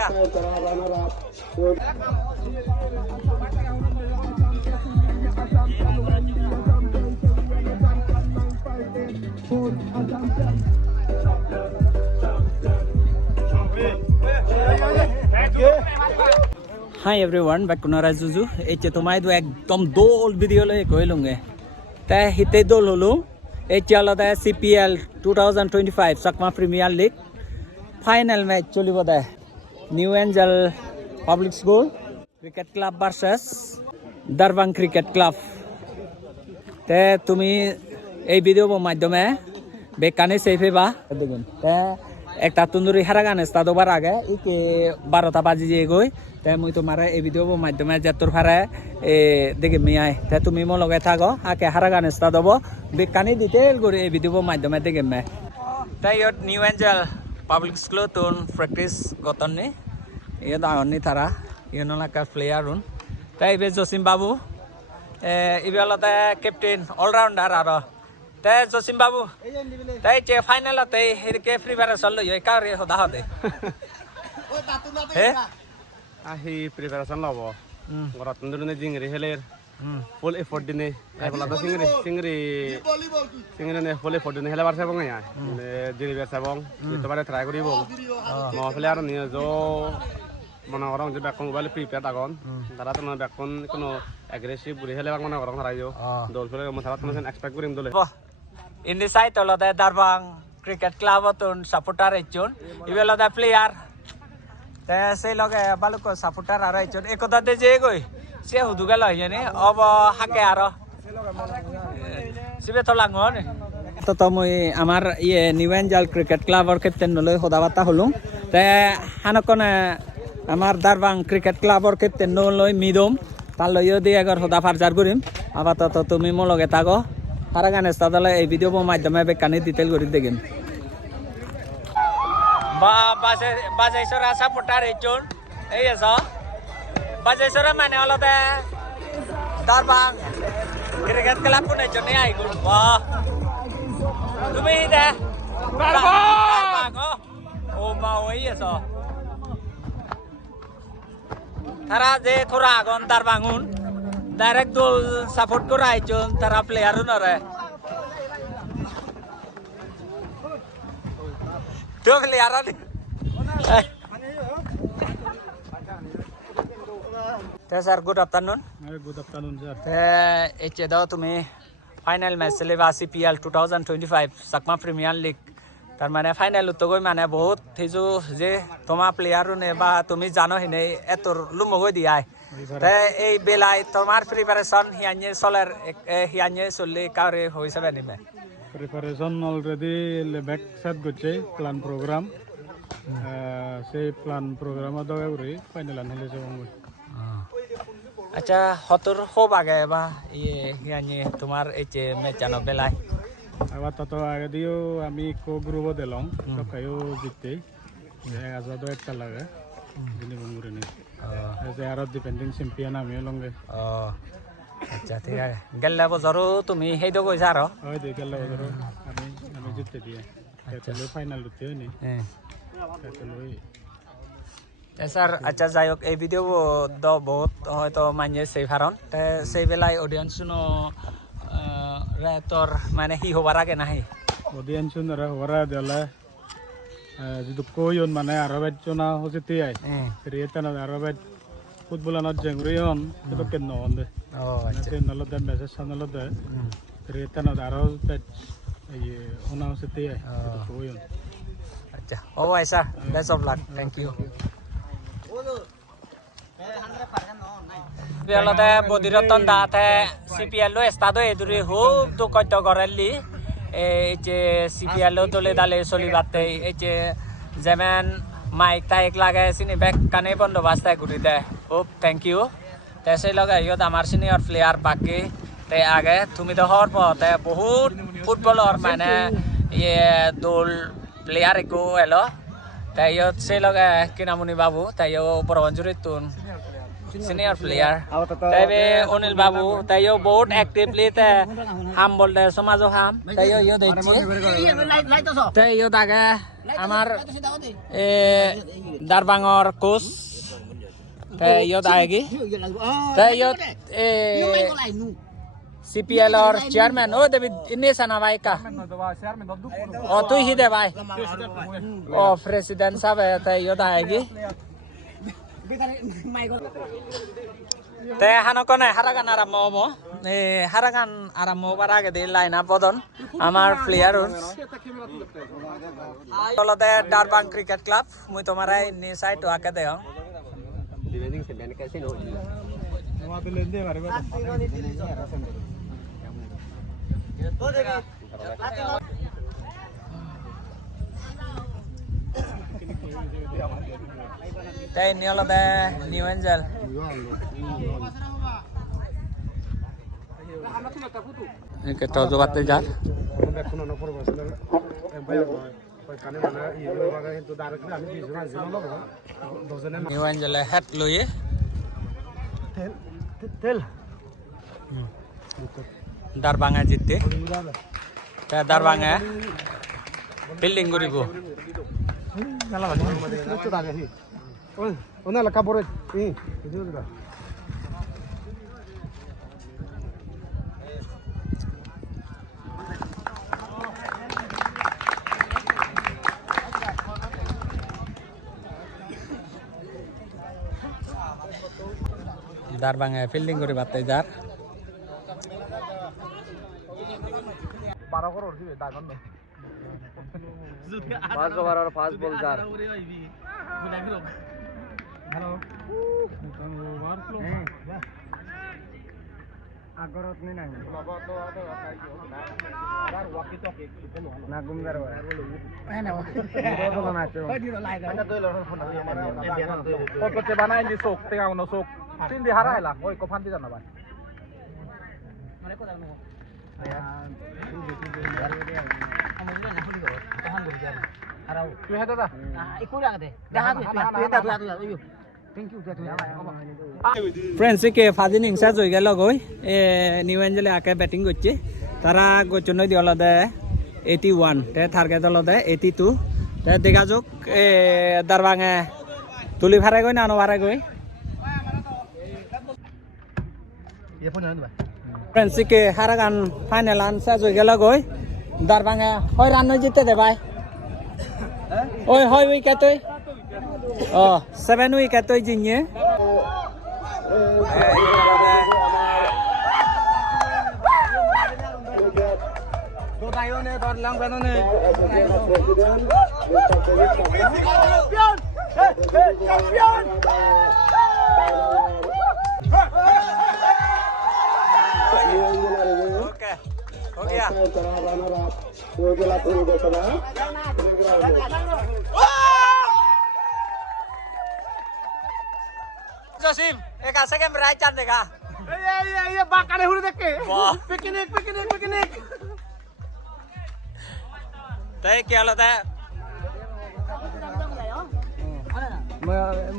Hi everyone, back to Nara Zuzu. Eche tomai do ekdom dol video le koi lunge. Ta hite dol holo. Eche alada CPL 2025 Sakma Premier League final match choli boda. New Angel Public School Cricket Club versus Darbang Cricket Club. Te tumi ei video bo madhyome bekane safe ba দেখুন তে একটা তন্দুরি হারাগান স্তাদবার আগে ইকে 12টা বাজি যে গই তে মুই তোমার এই ভিডিও মাধ্যমে যে তোর ফারে এ দেখে মিয়াই তে তুমি মো লগে থাকো আকে হারাগান স্তাদব বেকানি ডিটেইল করে এই ভিডিও মাধ্যমে দেখে মে তাই ইয়ত নিউ এঞ্জেল পাবলিক স্কুল তুন প্র্যাকটিস গতননি ইয়ে দাওনি তারা ইয়নলাকা প্লেয়ার রুন তাই বে জসিম বাবু ইবেলতে ক্যাপ্টেন অলরাউন্ডার আর তে জসিম বাবু তাই যে ফাইনালতে হেরকে প্রিপারেশন লই এই কারে হদা হদে হে আহি প্রিপারেশন লব গরত নদনে জিংরি হেলের ফুল এফোর্ট দিনে এবলা তো সিংরি নে ফুল এফোর্ট দিনে হেলা বারসা বঙ্গা দিনি বেসা বং তোমারে ট্রাই করিব মো প্লেয়ার নিয়ে জো মনে করং যে ব্যাকন মোবাইল প্রিপেয়ার আগন তারা তো ব্যাকন কোনো অ্যাগ্রেসিভ বুড়ি হেলে মনে করং হারাইও দল ফলে মো তারা তুমি এক্সপেক্ট করিম দলে in the side অলদে দারবাং ক্রিকেট ক্লাব তুন সাপোর্টার একজন ইবেলদা প্লেয়ার তে সেই লগে বালুক সাপোর্টার আর একজন একদাতে যে গই সে হুদু গেল ইয়ানি অব হাকে আর সিবে তো লাঙ্গন তো মই আমার ইয়ে নিউ এঞ্জেল ক্রিকেট ক্লাবৰ ক্যাপ্টেন লৈ হদা বাতা হলুম তে হানকনে আমার দারবাং ক্রিকেট ক্লাবৰ ক্যাপ্টেন লৈ মিদম তার লইও দিয়ে আগর হদা ফারজার করিম আপাতত তুমি মো লগে থাকো হারাগান স্তাদলে এই ভিডিও মাধ্যমে বেকানি ডিটেইল করে দেখেন বা বাজাইছরা সাপোর্টার একজন এই আছে বাজাইছরা মানে অলতে দারবাং ক্রিকেট ক্লাব কোন একজন আই গুল বাহ তুমি দে দারবাং ও মা ওই আছে তারা যে থোড়া আগন দারবাঙুন ডাইরেক্ট দল সাপোর্ট করা একজন তারা প্লেয়ারও নরে তো player sir good afternoon sir এচে দাও তুমি ফাইনাল ম্যাচ চলিবা CPL 2025 সাকমা প্রিমিয়ার লিগ তার মানে ফাইনাল তো গই মানে বহুত থেজু যে তোমা প্লেয়ারও নে বা তুমি জানো হিনে এতর লুমগই দিয়াই তে এই বেলাই তোমার প্রিপারেশন হিয়াnye চলের হিয়াnye চললে কারে হইছে বেনিমে প্রিপারেশন অলরেডি লেবেক সেট গছে প্ল্যান প্রোগ্রাম সেই প্ল্যান প্রোগ্রাম দগরি ফাইনাল আনলে যাবো আচ্ছা হতর হোব আগে বা ইয়ে হিয়াnye তোমার এই যে ম্যাচ জানো বেলাই আবার তত আগে দিও আমি কো গ্রুপ দিলাম তো কায়ো জিততে আজাদ একটা লাগে যিনি বঙ্গুরে নেই যে আর ডিপেন্ডিং চ্যাম্পিয়ন আমি লঙ্গে আচ্ছা ঠিক আছে গেলে বজারও তুমি সেই তো কইছা আর হয় দে গেলে বজারও আমি জিততে দিয়ে তাহলে ফাইনাল হতে হয়নি স্যার আচ্ছা যাই হোক এই ভিডিও তো বহুত হয়তো মানিয়ে সেই কারণ সেই বেলায় অডিয়েন্স তোর মানে হি হবার আগে নাহি অডিয়েন্স হওয়ার দিলে যদি কইন মানে আরবের জনা হচ্ছে আই রিয়েতান আরবের ফুটবলানত জেংরিয়ন তো কেন নন্দে ও আচ্ছা নলদে মেসেজ নলদে রিয়েতান আরো এই ওনা হচ্ছে আই কইন আচ্ছা ও ভাই sir best of luck thank you বেলতে বদিরতন দাতে CPL লো এস্তাদো এদুরি খুব দুঃখিত করেলি এই যে CPL লো দলে দালে চলিবাতে এই যে যেমন মাইক টাইক লাগে চিনি বেক কানে বন্দোবস্ত ঘুরি দেয় খুব থ্যাংক ইউ তে সেই লগে ইয়ত আমার সিনিয়র প্লেয়ার বাকি তে আগে তুমি তো হওয়ার পথে বহুত ফুটবলর মানে ইয়ে দল প্লেয়ার একো এলো তাই ইয়ত সেই লগে কিনামুনি বাবু তাই ও বড়বঞ্জুরি তুন senior player. Tapi Onil Babu, tayo বহুত actively te ham bolte samajo ham. Tayo yo dekhi. Tayo daga amar Darbangor coach. Tayo dagi. Tayo CPL or chairman. Oh, David ini sana bhai ka. Oh, tu hi de bhai. Oh, president sab hai tayo dagi. Te hano kone haragan aramo mo haragan aramo barage de line up bodon amar player tolode Darbang cricket club mui tomarai ni side to ake de Đây ini là New Angel. Ini kita coba tejar. New Angel head lo ye. Darbangnya jitte. Kayak Darbangnya. Building guribu. Ona la kabore ini itu juga. Darbang fielding করে বাতে যার 12 crore দিবে দাগন না 5 আর 5 বল যার Hello. Agorot ni nang. Nagum garo. Ana. Dolo na cho. Di lo lai da. Ana dolo phone na. Ko che banai ni sok te ga no sok. Tin di harai la. Oi ko phan di jana ba. Mane ko da no. Tu hata da. Ikut yang ada. Dah tu. Tu. Thank you. Friends के फाजिनिंग से जय गेल गई new এঞ্জেলে আকে batting করছে তারা গোচন দিলা দে 81 তে target হলো দে 82 তে দেখা যোগ দারবাঙে তুলি ভারে গই না ভারে গই फ्रेंड्स के হারাগান ফাইনাল আন সে জয় গেল গই দারবাঙে হয় রান জিতে দে ভাই ওই হয় উইকেট তুই ও 7 উইকেট তুই জিনিয়ে Josim, kasih kan beracan deh kak. Iya, bakar huru dek. Piknik. Teh kia lo teh.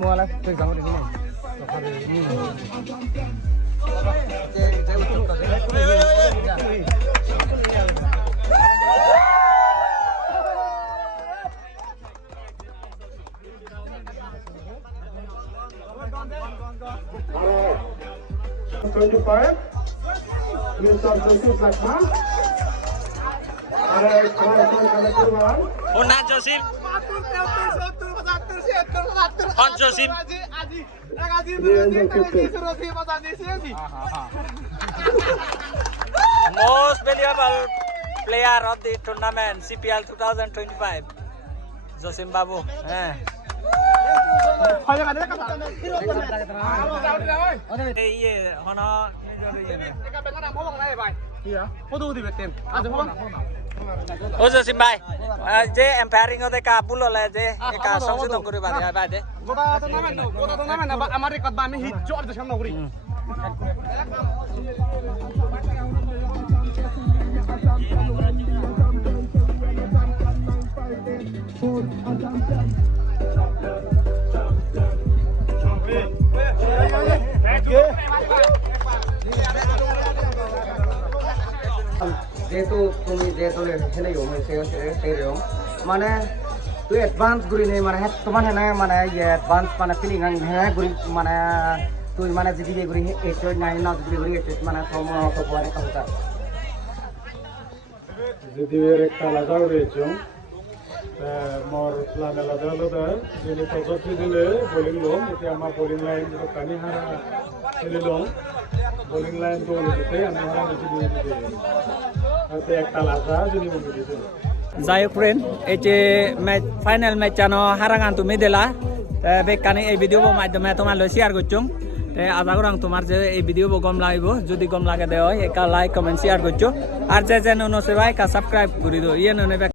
Mua lah, tôi giống cái này. Unan Josim. On Josim. Most valuable player of the tournament CPL 2025. Josim Babu. Iya, hono ও জসিম ভাই যে এম্পায়ারিং ওতে couple হলে যে একা সংশোধন করে বাদে বাদে গোটা তো নামে না আমার রেকর্ড বা আমি হিট জব দেশম নগরী যেহেতু তুমি যে দলে খেলে সেই মানে তুই অ্যাডভান্স ঘুরি নেই মানে তোমার হ্যাঁ মানে অ্যাডভান্স মানে ফিলিং হ্যাঁ ঘুরি মানে তুই মানে যদি ঘুরি এইট নাই না যদি ঘুরি এইট মানে সময় তো পরে কথা যদি একটা আলাদা রয়েছে মোর প্ল্যান আলাদা আলাদা যদি পঁচাশি দিলে বোলিং লোম এতে আমার বোলিং লাইন কানি হারা খেলে লোম বোলিং লাইন তো দিতে আমি হারা বেশি দিয়ে দিতে তাতে একটা আলাদা যদি বলে দিতে যাই হোক ফ্রেন্ড এই যে ম্যাচ ফাইনাল ম্যাচ জানো হারাঙান তুমি দিলা বেকানি এই ভিডিও মাধ্যমে তোমার শেয়ার করছুম আশা করাং তোমার যে এই ভিডিও গম লাগিব যদি গম লাগে দেওয়া একা লাইক কমেন্ট শেয়ার করছো আর যে নসে ভাই সাবস্ক্রাইব করে দিও ইয়ে ননে